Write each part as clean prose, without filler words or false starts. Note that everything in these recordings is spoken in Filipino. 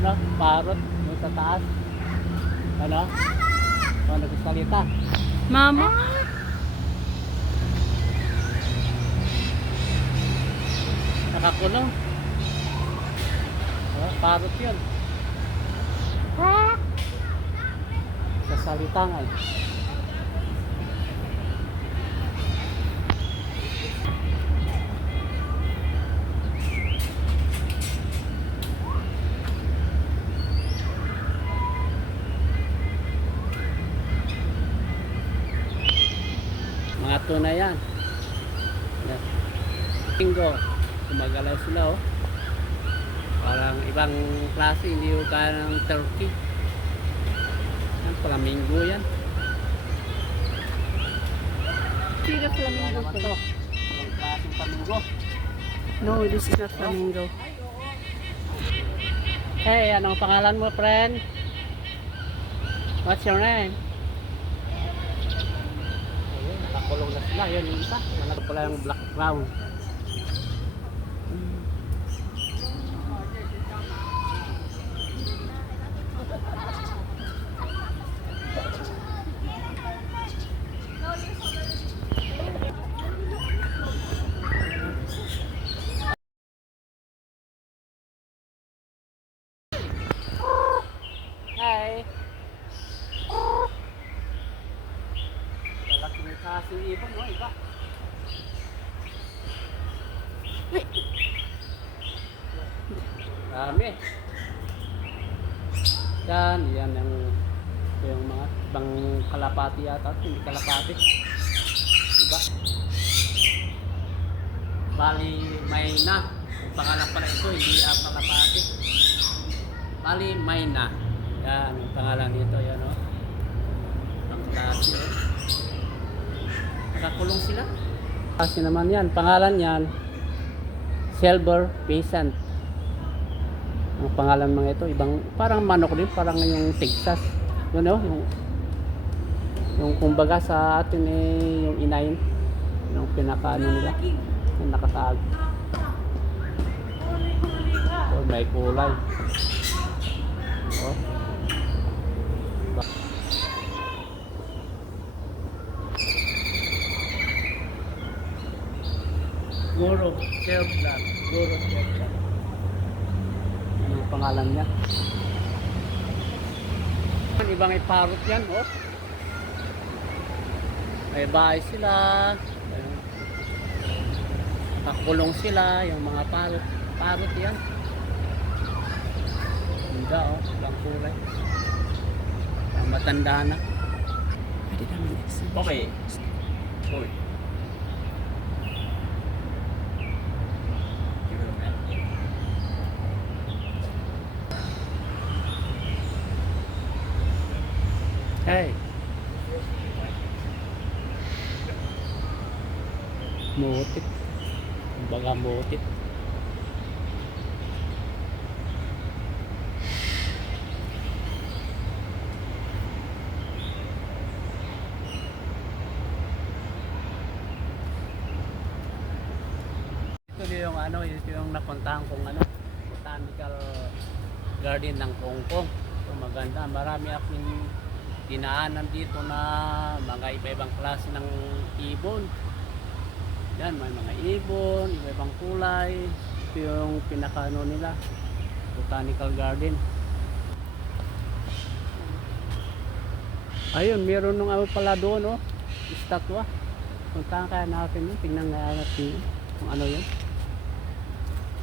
ano, parot yung sa taas. Ano? O, nagsalita. Mama? Nakakulong. O, parot yun. Sa salita nga. Mga tuna yan. Linggo, gumagalaw sila oh. Parang ibang klase, hindi yung kaya ng turkey. Yan, flamingo yan. See the flamingo Ano to? Ibang klaseng flamingo. No, this is not flamingo. Hey, anong pangalan mo, friend? What's your name? Ayun, nakakulong na sila. Yun yung isa. Nalagay pala yung black brown. Hi! Lalaki ng kasing ibon, no? Iba. Dami. Yan yung mga ibang kalapati yata. Hindi kalapati. Iba. Bali, Mayna. Ang pangalan pala ito, hindi kalapati. Bali, Mayna. Yan, ang pangalan nito. Yan, o. Ang klase, o. Nakakulong sila. Kasi naman yan. Pangalan yan, Silver Pheasant. Ang pangalan mga ito, ibang parang manok din, parang yung Texas. Yun o, yung kumbaga sa atin eh, yung inayin. Yung pinakaano nila. Yung nakatag. So, may kulay. Oh. Goro Chevrolet. Goro Chevrolet. Ano yung pangalan niya? Ibang iparot yan, oh. May bahay sila. Nakakulong sila, yung mga parot. Parot yan. Ganda, oh. Ibang kulay. Matanda na. Okay. Sorry. Hey. Mutit. Baga mutit. Ito yung ano, ito yung napuntahan kong ano, botanical garden ng Hong Kong. So maganda, marami akong dinaanan dito na mga iba-ibang klase ng ibon. Yan, may mga ibon, iba-ibang kulay. Ito yung pinakaano nila, botanical garden. Ayun, meron nung ano pala doon, oh, estatwa. Puntahan kaya natin yun, tingnan nga natin yun, kung ano yun.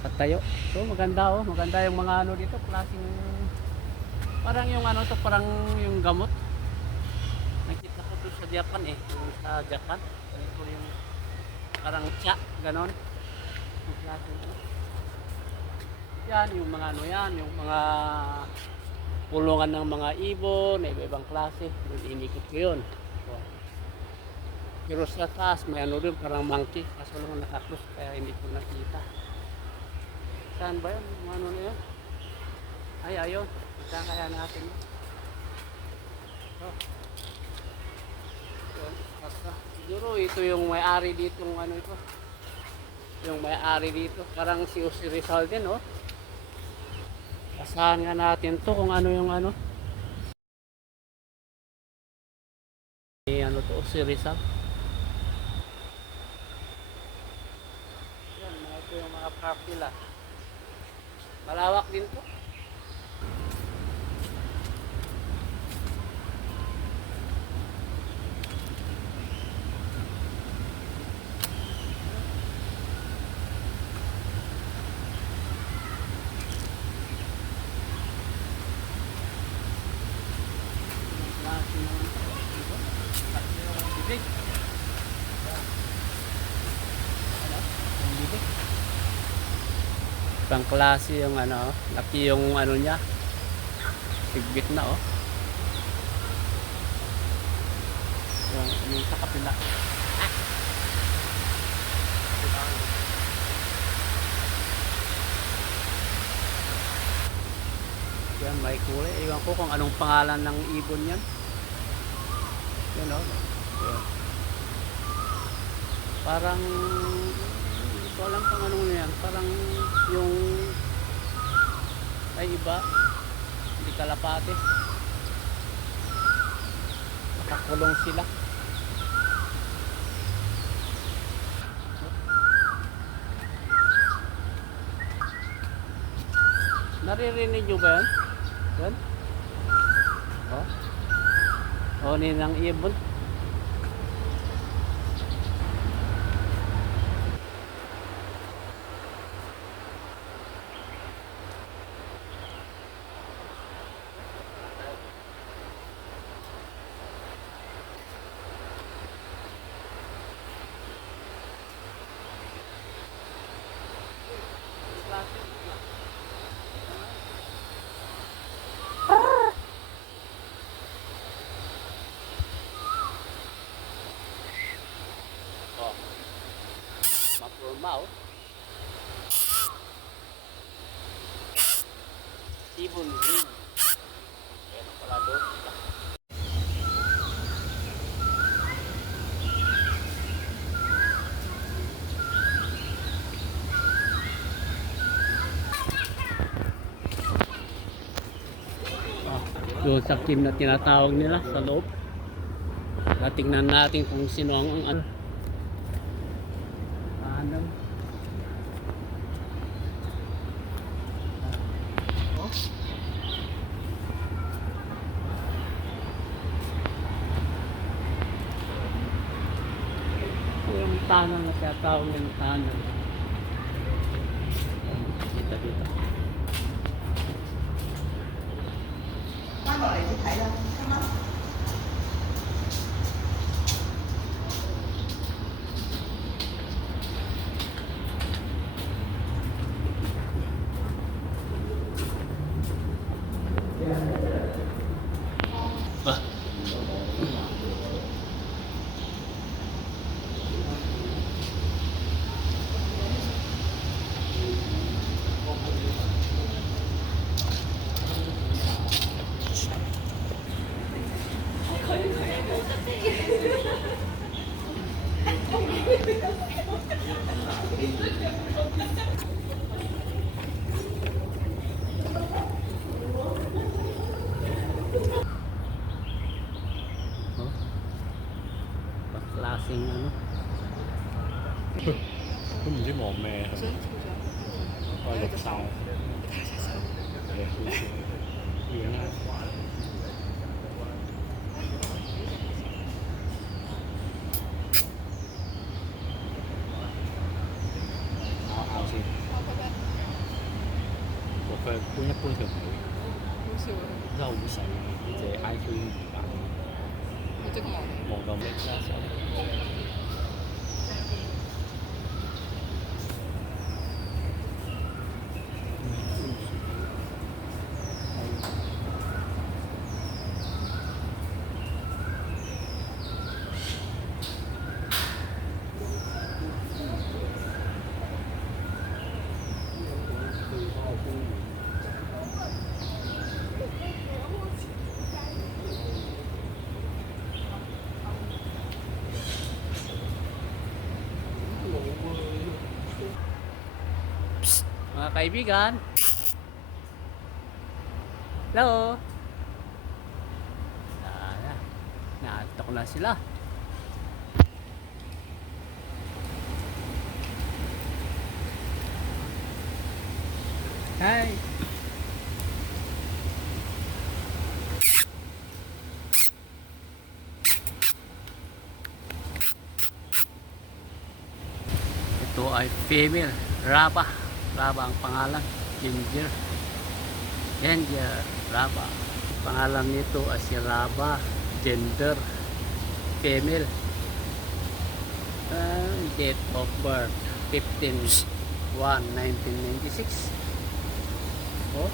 Patayo. So maganda, oh, maganda yung mga ano dito, klaseng parang yung ano to, parang yung gamot. Nakita ko doon sa Japan eh, yung sa Japan. Ito yung parang tsa, ganon. Yung klase ito. Yan, yung mga ano yan, yung mga pulungan ng mga ibon, na iba-ibang klase. Inikot ko yun. So, pero sa taas, may ano doon, parang monkey. Kaso lang nakaklose, kaya hindi ko nakita. Saan ba yun? Yung ano na yun? Ay, ayun. Saan kaya natin yun? So, siguro ito yung may-ari dito, ano ito, yung may-ari dito, parang si Jose Rizal din, oh. Kasi Asahan nga natin to kung ano yung ano. Ano to, si Rizal. Yan, ito yung mga park nila. Malawak din to. Bibig. Ibang klase yung ano, laki yung ano niya. Sigbit na oh. Yung sa kapila. Yan, may kulay. Iwan ko kung anong pangalan ng ibon yan. Yan o. Yan. Parang hindi ko alam kung anong yan. Parang yung ay iba. Hindi kalapate. Nakakulong sila. Naririnig nyo ba yan? Yan? Oh. Oh, ninang ibon. Oh. Mapurma oh. Ibon ring. Ayan pala doon. Doon sa team na tinatawag nila sa loob. Tingnan natin kung sino ang ano. Oh. Yung tanang na tinatawag ng tanang. Dito. Bah. Klaseng ano. 都唔知望咩，我係綠衫，遠啦。咬先，佢係搬一搬條尾，真係好細嘅，呢隻 iPhone 200，望到咩啦？Mga kaibigan, Hello. Ayan. Naatok na sila. Hi. Ito ay female. Raba. Raba ang pangalan. Ginger. Ginger. Raba. Pangalan nito ay si Raba. Gender. Female. Date of birth 15/1/1996. Oh.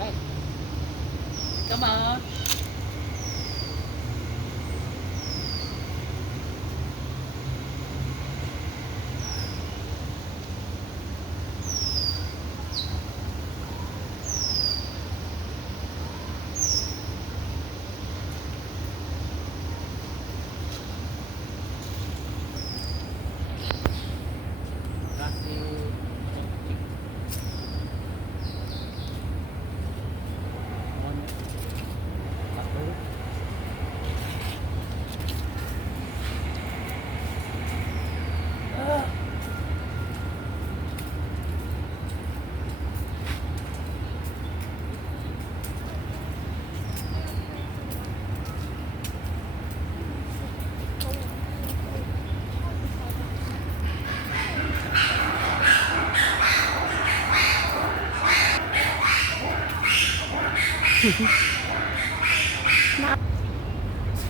Hey. Come on.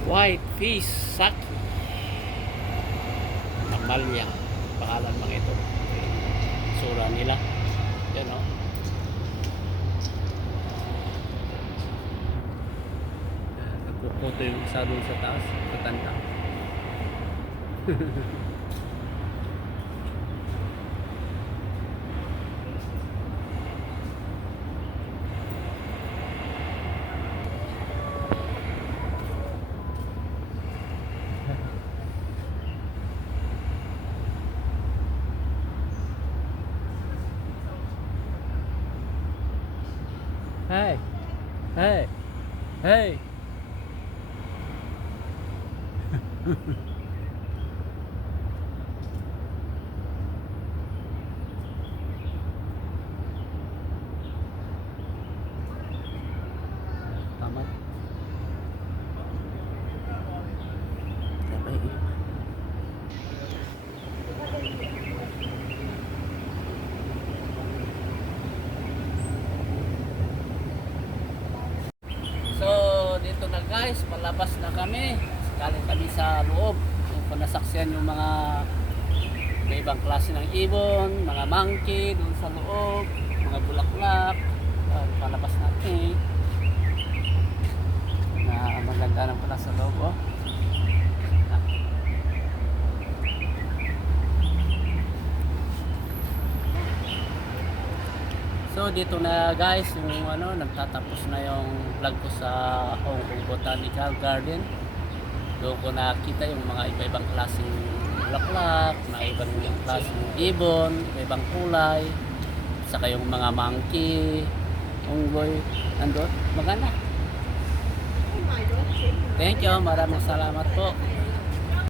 White fish saki. Mamalya. Pangalan mga ito. Sura nila. Yan o. Nagpuputo yung isa doon sa taas. Matanda. Hey. Hey. Hey. Tama. So, dito na guys, palabas na kami. Galing kami sa loob. Yung panasaksiyan yung mga may ibang klase ng ibon, mga monkey doon sa loob, mga bulaklak. Palabas natin. Na maganda na pala sa loob, oh. So dito na guys yung nagtatapos na yung vlog ko sa Hong Kong Botanical Garden. Doon ko nakita yung mga iba-ibang klaseng bulaklak, mga ibang klaseng ibon, iba-ibang kulay, saka yung mga monkey, unggoy, nandun, maganda. Thank you, maraming salamat po.